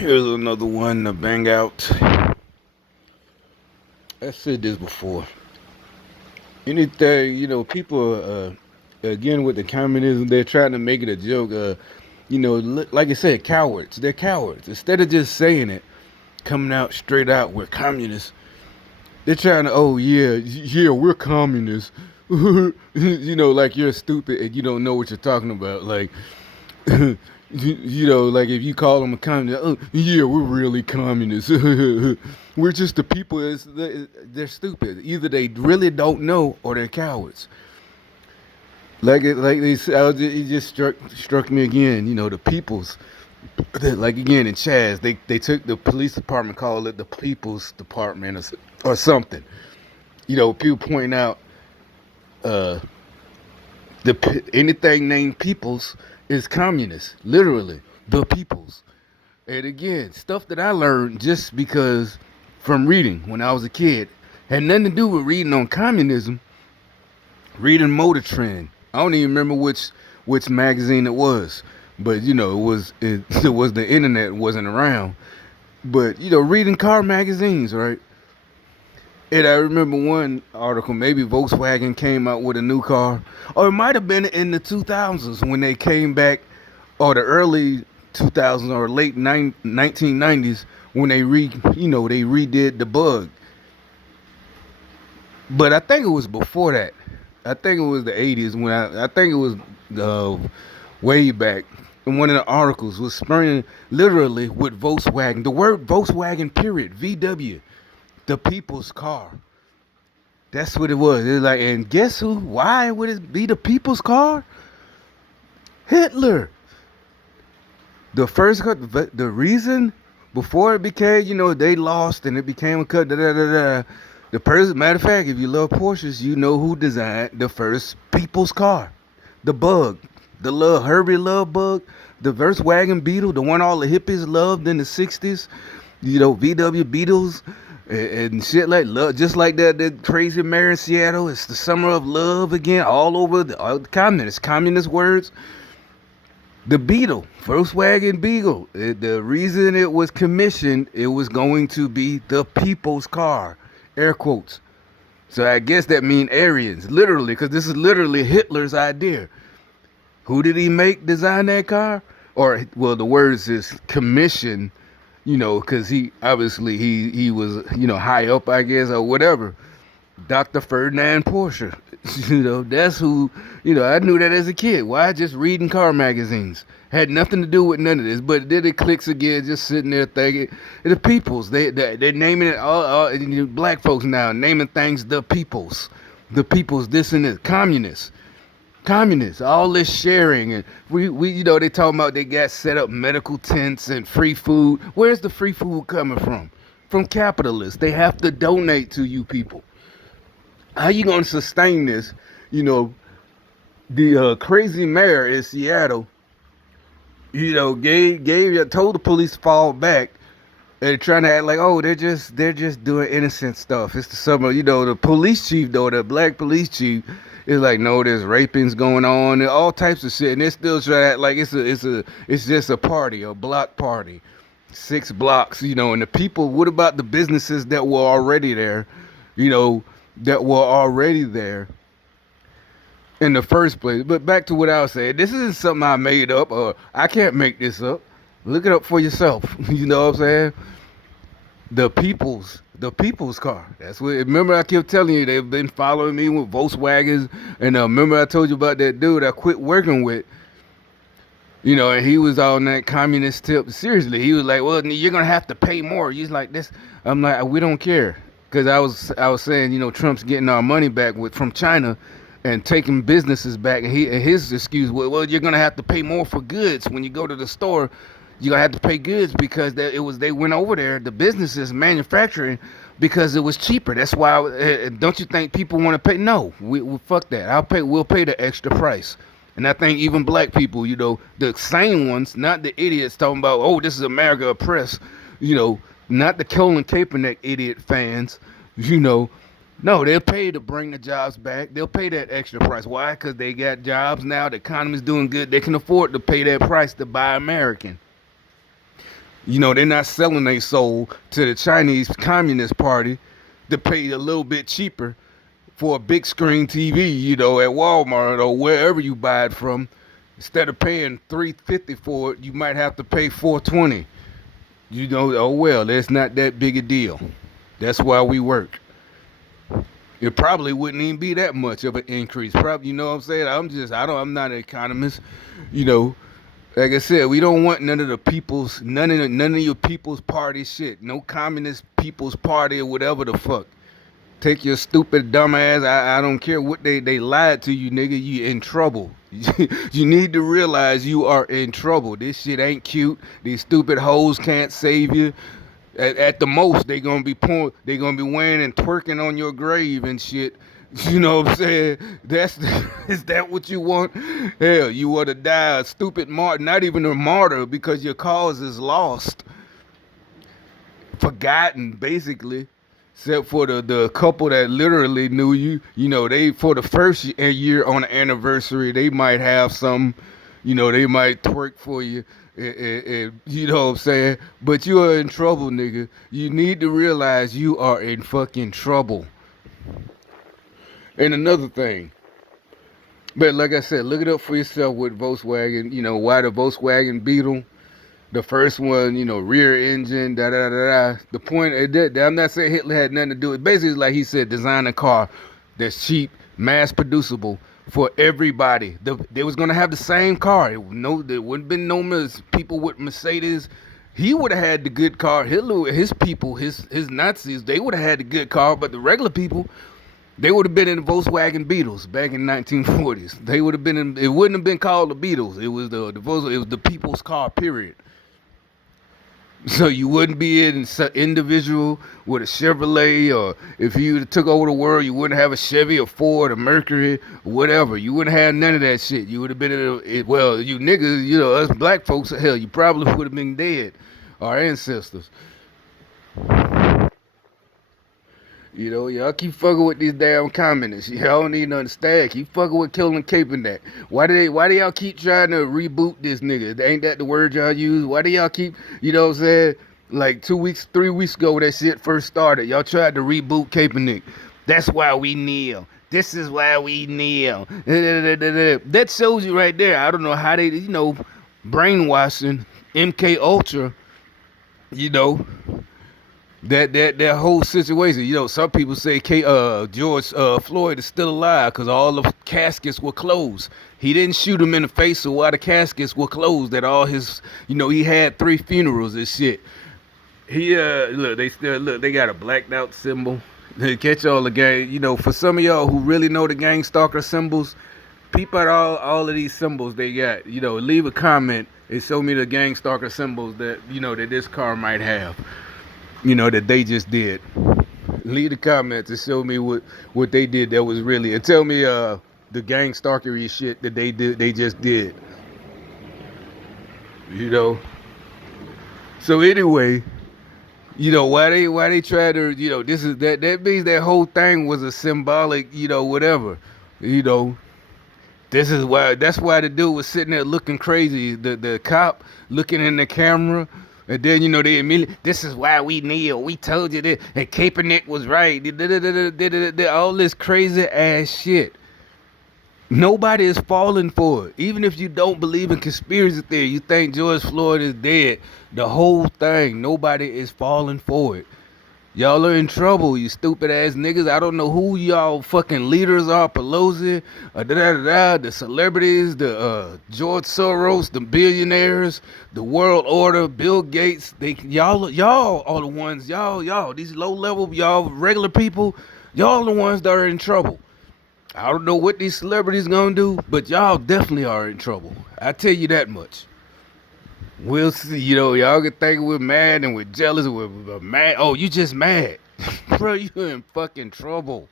Here's another one to bang out. I said this before. Anything, people, again, with the communism, they're trying to make it a joke. Like I said, cowards. They're cowards. Instead of just saying it, coming out straight out, we're communists. They're trying to, oh, yeah, yeah, we're communists. Like you're stupid and you don't know what you're talking about. Like, like if you call them a communist, oh, yeah, we're really communists. We're just the people. They're stupid. Either they really don't know or they're cowards. Like they said, it just struck me again. The people's, like again in Chaz, they took the police department, called it the people's department or something. People point out uh, anything named peoples is communist, literally the peoples. And again, stuff that I learned just because from reading when I was a kid had nothing to do with reading on communism. Reading Motor Trend. I don't even remember which magazine it was, but it was the internet wasn't around. But reading car magazines, right? And I remember one article, maybe Volkswagen came out with a new car, or it might have been in the 2000s when they came back, or the early 2000s or late 1990s when they redid the Bug. But I think it was before that. I think it was the 80s when I think it was way back. And one of the articles was spraying literally with Volkswagen. The word Volkswagen, period, VW, the people's car. That's what it was. It's like, and guess who? Why would it be the people's car? Hitler. The reason before it became, they lost and it became a cut. Da, da, da, da. The person, matter of fact, if you love Porsches, you know who designed the first people's car, the Bug, the Herbie Love Bug, the Volkswagen Beetle, the one all the hippies loved in the '60s. VW Beetles and shit like love, just like that crazy mayor in Seattle. It's the summer of love again, all over all the communist words. The Beetle, Volkswagen Beetle. The reason it was commissioned, it was going to be the people's car, air quotes. So I guess that means Aryans, literally, because this is literally Hitler's idea. Who did he design that car? Or, well, the words is commission, because he obviously he was, high up, I guess, or whatever. Dr. Ferdinand Porsche. That's who, I knew that as a kid. Why? Just reading car magazines. Had nothing to do with none of this. But then it clicks again, just sitting there thinking. The peoples, they're naming it, all black folks now, naming things the peoples. The peoples, this and this. Communists, all this sharing. And we they talking about they got set up medical tents and free food. Where's the free food coming from? From capitalists. They have to donate to you people. How you gonna sustain this? The crazy mayor in Seattle, told the police to fall back and trying to act like, oh, they're just doing innocent stuff. It's the summer, the police chief though, the black police chief is like, no, there's rapings going on and all types of shit, and they're still trying to act like it's just a party, a block party, 6 blocks, and the people. What about the businesses that were already there? That were already there in the first place. But back to what I was saying, this isn't something I made up, or I can't make this up. Look it up for yourself. You know what I'm saying? The people's car. That's what. Remember, I kept telling you they've been following me with Volkswagens, and remember I told you about that dude I quit working with. And he was on that communist tip. Seriously, he was like, "Well, you're gonna have to pay more." He's like, "This." I'm like, "We don't care." Because I was saying, Trump's getting our money back from China and taking businesses back. And his excuse was, well, you're gonna have to pay more for goods when you go to the store. You're gonna have to pay goods because they went over there, the businesses manufacturing, because it was cheaper. That's why. Don't you think people want to pay? No, we fuck that. We'll pay the extra price. And I think even black people, the same ones, not the idiots talking about, oh, this is America oppressed, not the Colin Kaepernick idiot fans, No, they'll pay to bring the jobs back. They'll pay that extra price. Why? Because they got jobs now. The economy's doing good. They can afford to pay that price to buy American. They're not selling their soul to the Chinese Communist Party to pay a little bit cheaper for a big screen TV, at Walmart or wherever you buy it from. Instead of paying $3.50 for it, you might have to pay $4.20. Oh well, that's not that big a deal. That's why we work. It probably wouldn't even be that much of an increase. Probably, you know what I'm saying? I'm not an economist. You know, like I said, we don't want none of your people's party shit. No communist people's party or whatever the fuck. Take your stupid dumb ass. I don't care what they lied to you, nigga. You in trouble. You need to realize you are in trouble. This shit ain't cute. These stupid hoes can't save you. At the most, they gonna be wearing and twerking on your grave and shit. You know what I'm saying? Is that what you want? Hell, you want to die a stupid martyr, not even a martyr, because your cause is lost, forgotten, basically. Except for the couple that literally knew you. They, for the first year on the anniversary, they might have some, they might twerk for you. You know what I'm saying? But you are in trouble, nigga. You need to realize you are in fucking trouble. And another thing, but like I said, look it up for yourself with Volkswagen. Why the Volkswagen Beetle? The first one, rear engine, da da da da. The point, I'm not saying Hitler had nothing to do with it. Basically, like he said, design a car that's cheap, mass producible for everybody. They was gonna have the same car. There wouldn't been no people with Mercedes. He would have had the good car. Hitler, his people, his Nazis, they would have had the good car. But the regular people, they would have been in the Volkswagen Beetles back in the 1940s. They would have been in. It wouldn't have been called the Beetles. It was it was the people's car. Period. So you wouldn't be an individual with a Chevrolet, or if you took over the world, you wouldn't have a Chevy, a Ford, a Mercury, or whatever. You wouldn't have none of that shit. You would have been you niggas, us black folks, hell, you probably would have been dead. Our ancestors. Y'all keep fucking with these damn communists. Y'all don't even understand. Keep fucking with killing and caping that. Why do y'all keep trying to reboot this nigga? Ain't that the word y'all use? Why do y'all keep, you know what I'm saying? Like 3 weeks ago when that shit first started, y'all tried to reboot Kaepernick. That's why we kneel. This is why we kneel. That shows you right there. I don't know how they, brainwashing MK Ultra, that whole situation. Some people say George Floyd is still alive because all the caskets were closed. He didn't shoot him in the face, so why the caskets were closed? That all his, he had 3 funerals and shit. He they got a blacked out symbol. They catch all the gang. For some of y'all who really know the gang stalker symbols, peep out all of these symbols they got. Leave a comment and show me the gang stalker symbols that that this car might have. That they just did. Leave the comments and show me what they did that was really, and tell me the gang stalkery shit that they just did. So anyway, why they try to, this is that means that whole thing was a symbolic, whatever. That's why the dude was sitting there looking crazy, the cop looking in the camera. And then, they immediately, this is why we kneel. We told you that. And Kaepernick was right. All this crazy ass shit. Nobody is falling for it. Even if you don't believe in conspiracy theory, you think George Floyd is dead. The whole thing, nobody is falling for it. Y'all are in trouble, you stupid ass niggas. I don't know who y'all fucking leaders are, Pelosi, the celebrities, the George Soros, the billionaires, the world order, Bill Gates. Y'all are the ones, y'all, these low level, y'all regular people, y'all the ones that are in trouble. I don't know what these celebrities gonna do, but y'all definitely are in trouble. I tell you that much. We'll see, y'all can think we're mad and we're jealous and we're mad. Oh, you just mad. Bro, you're in fucking trouble.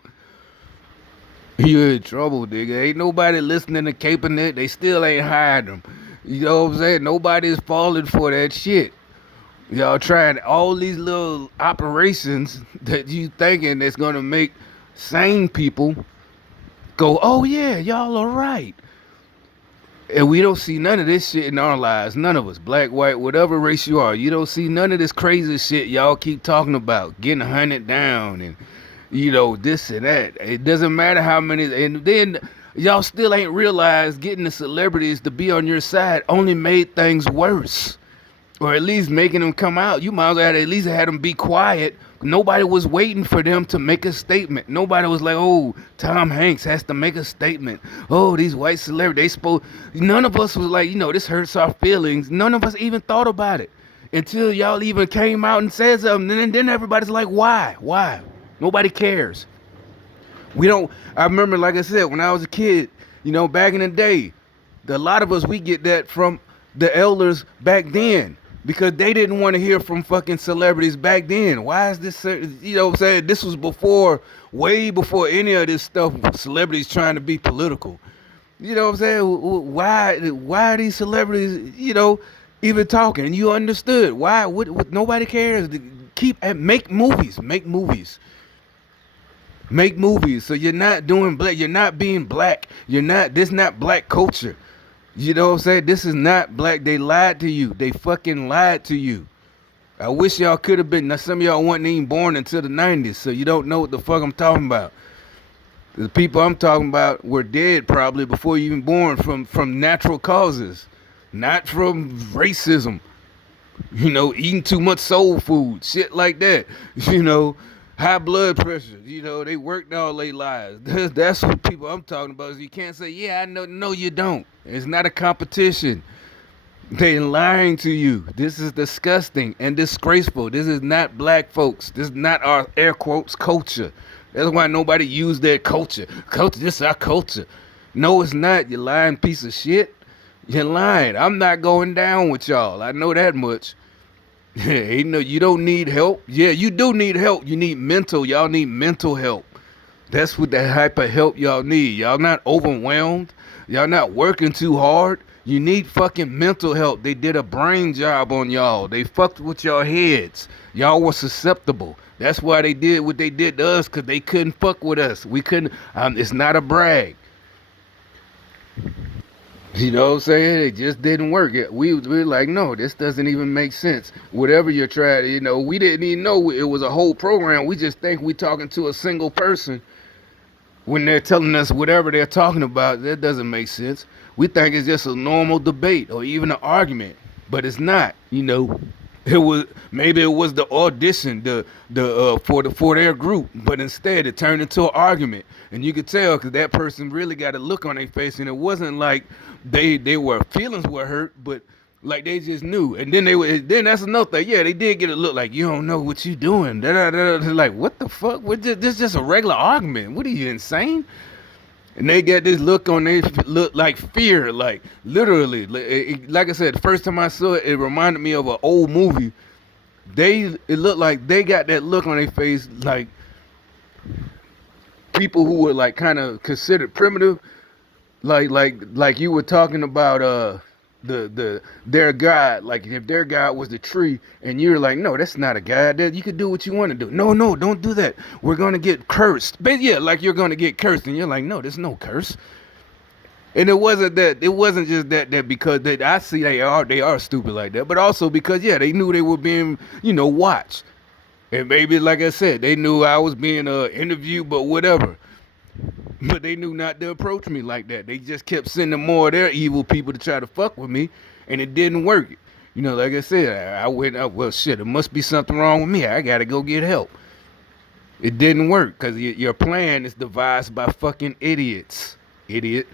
You're in trouble, nigga. Ain't nobody listening to Kaepernick. They still ain't hired them. You know what I'm saying? Nobody's falling for that shit. Y'all trying all these little operations that you thinking that's gonna make sane people go, oh yeah, y'all are right. And we don't see none of this shit in our lives. None of us, black, white, whatever race you are. You don't see none of this crazy shit y'all keep talking about, getting hunted down and this and that. It doesn't matter how many. And then y'all still ain't realized getting the celebrities to be on your side only made things worse, or at least making them come out. You might as well have at least had them be quiet. Nobody was waiting for them to make a statement. Nobody was like, oh, Tom Hanks has to make a statement. Oh, these white celebrities, they supposed. None of us was like, this hurts our feelings. None of us even thought about it until y'all even came out and said something. And then everybody's like, why? Why? Nobody cares. We don't. I remember, like I said, when I was a kid, back in the day, a lot of us, we get that from the elders back then, because they didn't want to hear from fucking celebrities back then. Why is this, what I'm saying? This was way before any of this stuff, celebrities trying to be political. You know what I'm saying? Why are these celebrities, even talking? And you understood. Why? What nobody cares. Make movies. Make movies. So you're not doing black. You're not being black. This not black culture. You know what I'm saying? This is not black. They lied to you. They fucking lied to you. I wish y'all could have been. Now, some of y'all weren't even born until the 90s, so you don't know what the fuck I'm talking about. The people I'm talking about were dead probably before you even born from natural causes, not from racism. Eating too much soul food, shit like that. High blood pressure. They worked all their lives. That's what people I'm talking about. So you can't say, yeah, I know. No, you don't. It's not a competition. They lying to you. This is disgusting and disgraceful. This is not black folks. This is not our air quotes culture. That's why nobody used their culture. Culture, this is our culture. No, it's not. You lying piece of shit. You're lying. I'm not going down with y'all. I know that much. You don't need help. Yeah, you do need help. You need y'all need mental help. That's what the type of help y'all need. Y'all not overwhelmed. Y'all not working too hard. You need fucking mental help. They did a brain job on y'all. They fucked with your heads. Y'all were susceptible. That's why they did what they did to us, because they couldn't fuck with us. We couldn't. It's not a brag. You know what I'm saying? It just didn't work. We were like, no, this doesn't even make sense. Whatever you're trying, we didn't even know it was a whole program. We just think we talking to a single person when they're telling us whatever they're talking about. That doesn't make sense. We think it's just a normal debate or even an argument, but it's not. It was the audition, for their group, but instead it turned into an argument, and you could tell because that person really got a look on their face, and it wasn't like they were feelings were hurt, but like they just knew. And then that's another thing. Yeah, they did get a look like, you don't know what you doing. Like, what the fuck? This is just a regular argument. What are you, insane? And they got this look on their look like fear, like literally. Like I said, the first time I saw it, it reminded me of an old movie. It looked like they got that look on their face, like people who were like kind of considered primitive, like you were talking about their god. Like if their god was the tree, and you're like, no, that's not a god. You could do what you want to do. No, don't do that. We're gonna get cursed. But yeah, like you're gonna get cursed, and you're like, no, there's no curse. And it wasn't that. It wasn't just that because I see they are stupid like that, but also because yeah, they knew they were being watched, and maybe like I said, they knew I was being interviewed, but whatever. But they knew not to approach me like that. They just kept sending more of their evil people to try to fuck with me, and it didn't work. Like I said, I went up, well, shit, it must be something wrong with me. I got to go get help. It didn't work because your plan is devised by fucking idiots. Idiot.